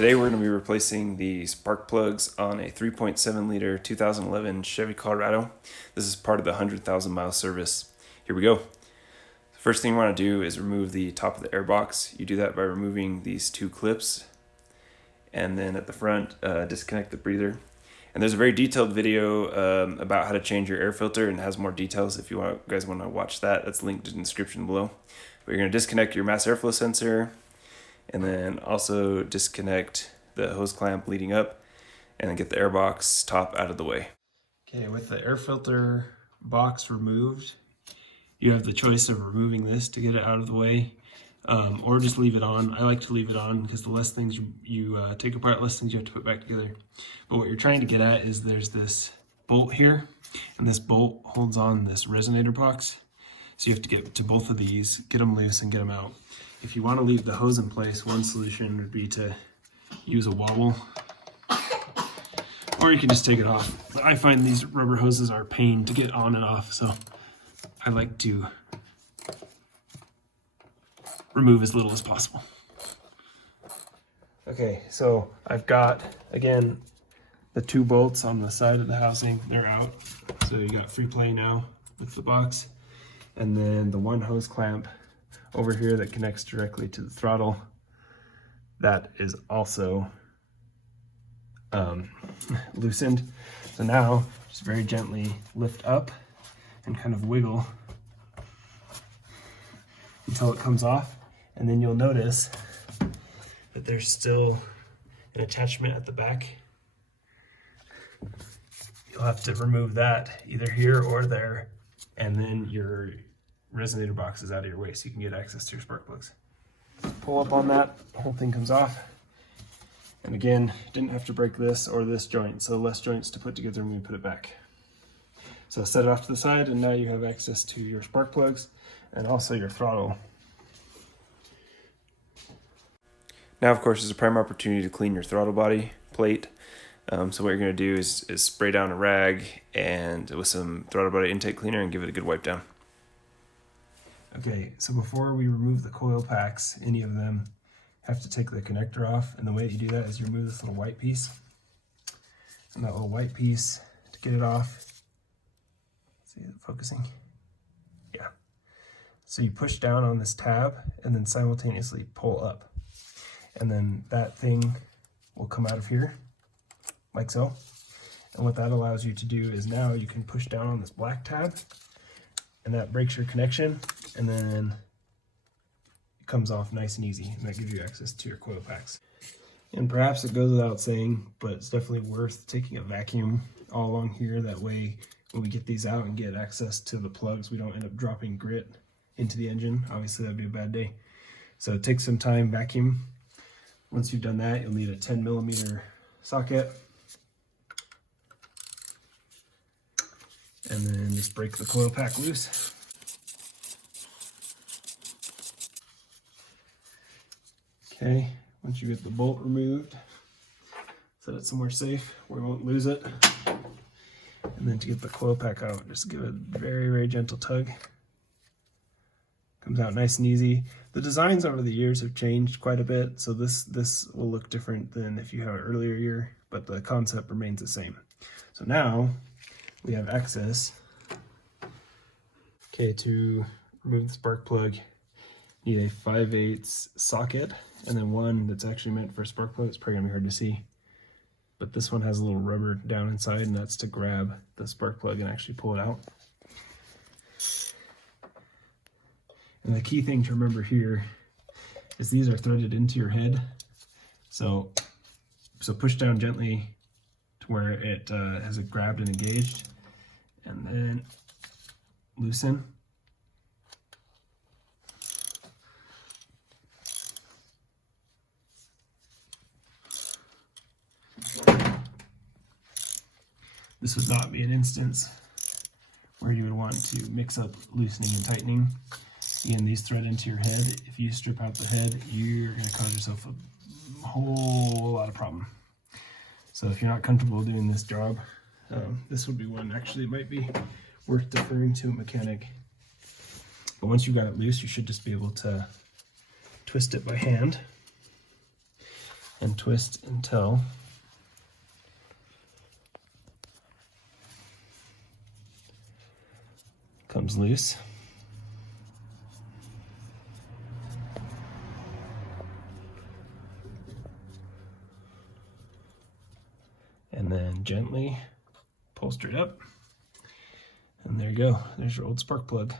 Today we're going to be replacing the spark plugs on a 3.7 liter 2011 Chevy Colorado. This is part of the 100,000 mile service. Here we go. The first thing we want to do is remove the top of the air box. You do that by removing these two clips, and then at the front disconnect the breather. And there's a very detailed video about how to change your air filter, and it has more details if you guys want to watch that. That's linked in the description below. But you're going to disconnect your mass airflow sensor, and then also disconnect the hose clamp leading up, and then get the air box top out of the way. Okay, with the air filter box removed, you have the choice of removing this to get it out of the way, or just leave it on. I like to leave it on because the less things you take apart, less things you have to put back together. But what you're trying to get at is there's this bolt here, and this bolt holds on this resonator box. So you have to get to both of these, get them loose and get them out. If you want to leave the hose in place, one solution would be to use a wobble, or you can just take it off. But I find these rubber hoses are a pain to get on and off, so I like to remove as little as possible. Okay, so I've got, again, the two bolts on the side of the housing, they're out. So you got free play now with the box. And then the one hose clamp over here that connects directly to the throttle, that is also loosened. So now just very gently lift up and kind of wiggle until it comes off, and then you'll notice that there's still an attachment at the back. You'll have to remove that either here or there, and then your resonator box is out of your way so you can get access to your spark plugs. Pull up on that, the whole thing comes off. And again, didn't have to break this or this joint, so less joints to put together when you put it back. So set it off to the side, and now you have access to your spark plugs and also your throttle. Now, of course, is a prime opportunity to clean your throttle body plate. So what you're going to do is spray down a rag and with some throttle body intake cleaner and give it a good wipe down. Okay, so before we remove the coil packs, any of them, have to take the connector off, and the way that you do that is you remove this little white piece, and that little white piece, to get it off, see it focusing? Yeah. So you push down on this tab and then simultaneously pull up, and then that thing will come out of here like so. And what that allows you to do is now you can push down on this black tab, and that breaks your connection, and then it comes off nice and easy, and that gives you access to your coil packs. And perhaps it goes without saying, but it's definitely worth taking a vacuum all along here. That way when we get these out and get access to the plugs, we don't end up dropping grit into the engine. Obviously that'd be a bad day. So take some time, vacuum. Once you've done that, you'll need a 10mm socket, and then just break the coil pack loose. Okay, once you get the bolt removed, set it somewhere safe where we won't lose it. And then to get the coil pack out, just give it a very, very gentle tug. Comes out nice and easy. The designs over the years have changed quite a bit, so this will look different than if you have an earlier year, but the concept remains the same. So now we have access. Okay, to remove the spark plug, you need a 5/8 socket, and then one that's actually meant for a spark plug. It's probably gonna be hard to see, but this one has a little rubber down inside, and that's to grab the spark plug and actually pull it out. And the key thing to remember here is these are threaded into your head. So push down gently to where it has it grabbed and engaged, and then loosen. This would not be an instance where you would want to mix up loosening and tightening. Again, these thread into your head. If you strip out the head, you're going to cause yourself a whole lot of problem. So if you're not comfortable doing this job, this would be one actually it might be worth deferring to a mechanic. But once you've got it loose, you should just be able to twist it by hand. and twist until it comes loose. And then gently pull straight up. And there you go, there's your old spark plug.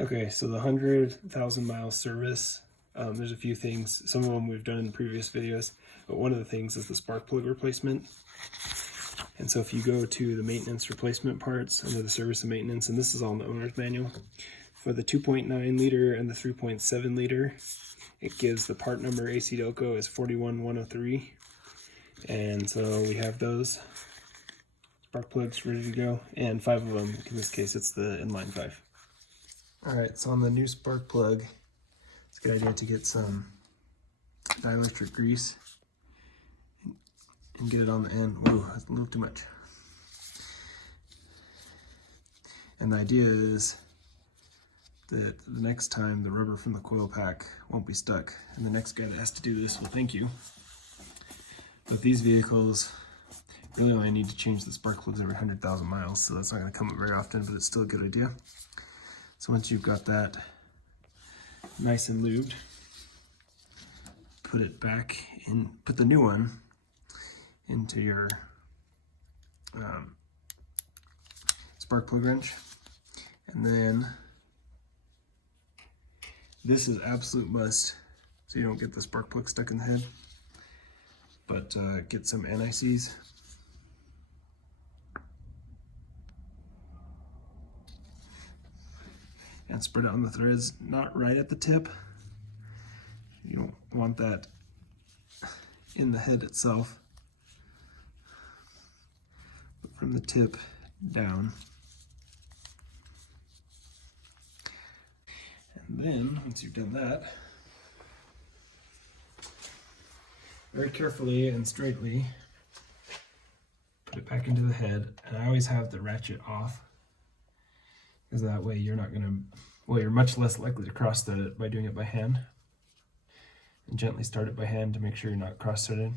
Okay, so the 100,000 mile service, there's a few things. Some of them we've done in previous videos, but one of the things is the spark plug replacement. And so if you go to the maintenance replacement parts under the service and maintenance, and this is all in the owner's manual, for the 2.9 liter and the 3.7 liter, it gives the part number AC Delco is 41103. And so we have those spark plugs ready to go, and 5 of them. In this case, it's the inline 5. All right, so on the new spark plug, it's a good idea to get some dielectric grease and get it on the end. Whoa, that's a little too much. And the idea is that the next time the rubber from the coil pack won't be stuck, and the next guy that has to do this will thank you. But these vehicles really only need to change the spark plugs every 100,000 miles, so that's not going to come up very often, but it's still a good idea. So once you've got that nice and lubed, put it back in, put the new one into your spark plug wrench, and then this is absolute must so you don't get the spark plug stuck in the head, but get some anti-seize. And spread it on the threads, not right at the tip. You don't want that in the head itself, but from the tip down. And then, once you've done that, very carefully and straightly, put it back into the head. And I always have the ratchet off, because that way you're not going to, well, you're much less likely to cross-thread it by doing it by hand. And gently start it by hand to make sure you're not cross-threaded.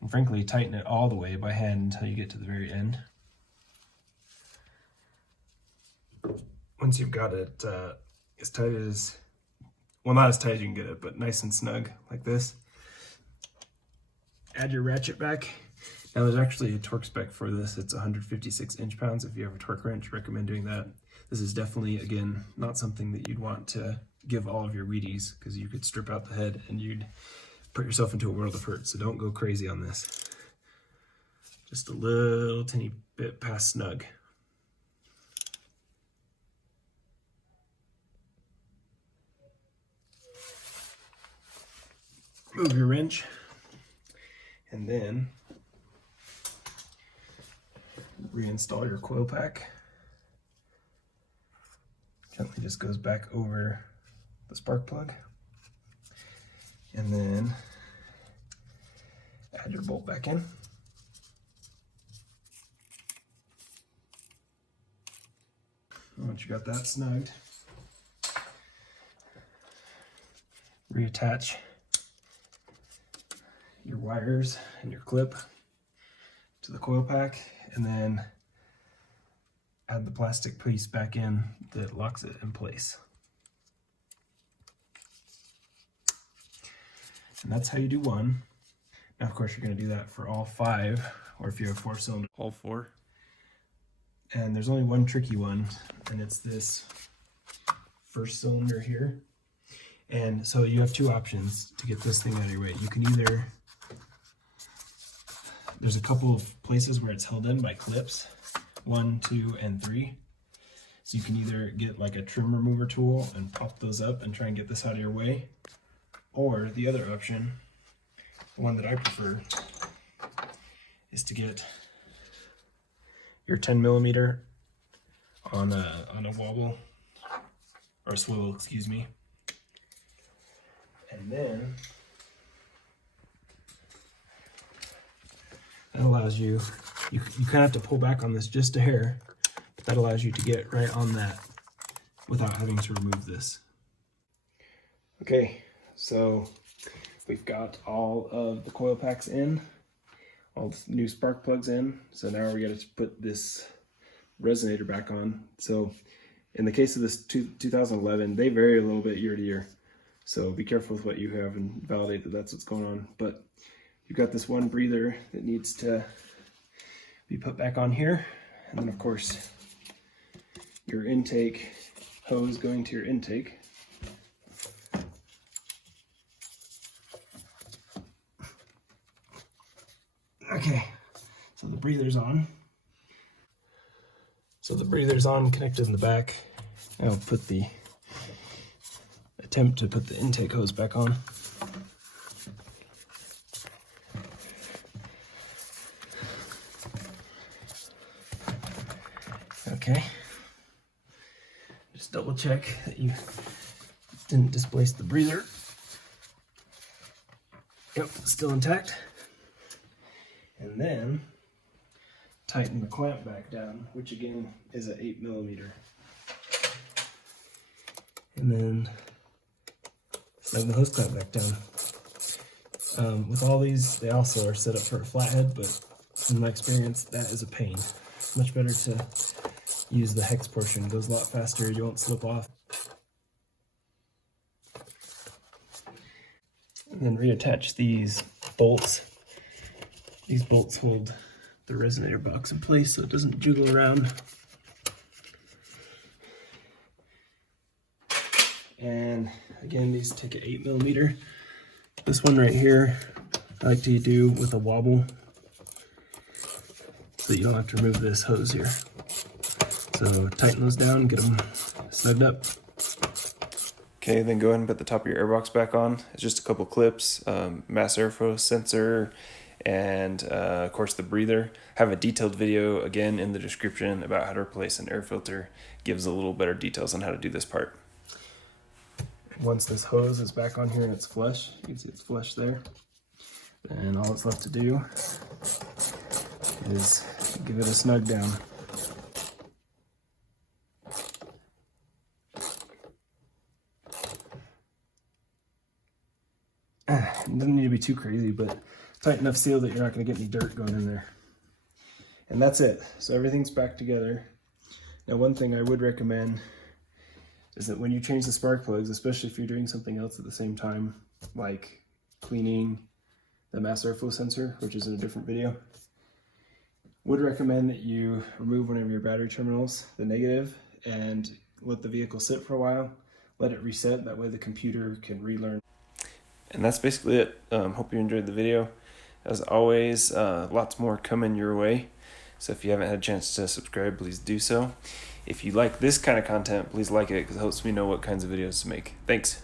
And frankly, tighten it all the way by hand until you get to the very end. Once you've got it as tight as, well, not as tight as you can get it, but nice and snug like this, add your ratchet back. Now there's actually a torque spec for this. It's 156 inch-pounds. If you have a torque wrench, recommend doing that. This is definitely, again, not something that you'd want to give all of your weedies, because you could strip out the head and you'd put yourself into a world of hurt. So don't go crazy on this. Just a little teeny bit past snug. Move your wrench, and then reinstall your coil pack. Gently just goes back over the spark plug, and then add your bolt back in. Once you got that snugged, reattach your wires and your clip to the coil pack, and then add the plastic piece back in that locks it in place. And that's how you do one. Now, of course, you're going to do that for all 5, or if you have 4 cylinders, all 4. And there's only one tricky one, and it's this first cylinder here. And so you have 2 options to get this thing out of your way. You can either, there's a couple of places where it's held in by clips, 1, 2, and 3. So you can either get like a trim remover tool and pop those up and try and get this out of your way. Or the other option, the one that I prefer, is to get your 10 millimeter on a wobble, or a swivel, excuse me. And then that allows you kind of have to pull back on this just a hair, but that allows you to get right on that without having to remove this. Okay, So we've got all of the coil packs in, all the new spark plugs in. So now we got to put this resonator back on. So in the case of this 2011, they vary a little bit year to year. So be careful with what you have and validate that that's what's going on. But you've got this one breather that needs to be put back on here. And then of course, your intake hose going to your intake. Okay, so the breather's on. So the breather's on, connected in the back. I'll attempt to put the intake hose back on. Okay. Just double check that you didn't displace the breather. Yep, still intact. And then tighten the clamp back down, which again is an 8mm. And then snug the hose clamp back down. With all these, they also are set up for a flathead, but in my experience, that is a pain. Much better to use the hex portion. It goes a lot faster, you won't slip off. And then reattach these bolts. These bolts hold the resonator box in place so it doesn't jiggle around. And again, these take an 8mm. This one right here, I like to do with a wobble so that you don't have to remove this hose here. So tighten those down, get them snugged up. Okay, then go ahead and put the top of your airbox back on. It's just a couple clips, mass airflow sensor, and of course the breather. I have a detailed video again in the description about how to replace an air filter. Gives a little better details on how to do this part. Once this hose is back on here and it's flush, you can see it's flush there, then all that's left to do is give it a snug down. It doesn't need to be too crazy, but tight enough seal that you're not going to get any dirt going in there. And that's it. So everything's back together. Now, one thing I would recommend is that when you change the spark plugs, especially if you're doing something else at the same time, like cleaning the mass airflow sensor, which is in a different video, would recommend that you remove one of your battery terminals, the negative, and let the vehicle sit for a while. Let it reset. That way the computer can relearn. And that's basically it. Hope you enjoyed the video. As always, lots more coming your way. So if you haven't had a chance to subscribe, please do so. If you like this kind of content, please like it because it helps me know what kinds of videos to make. Thanks.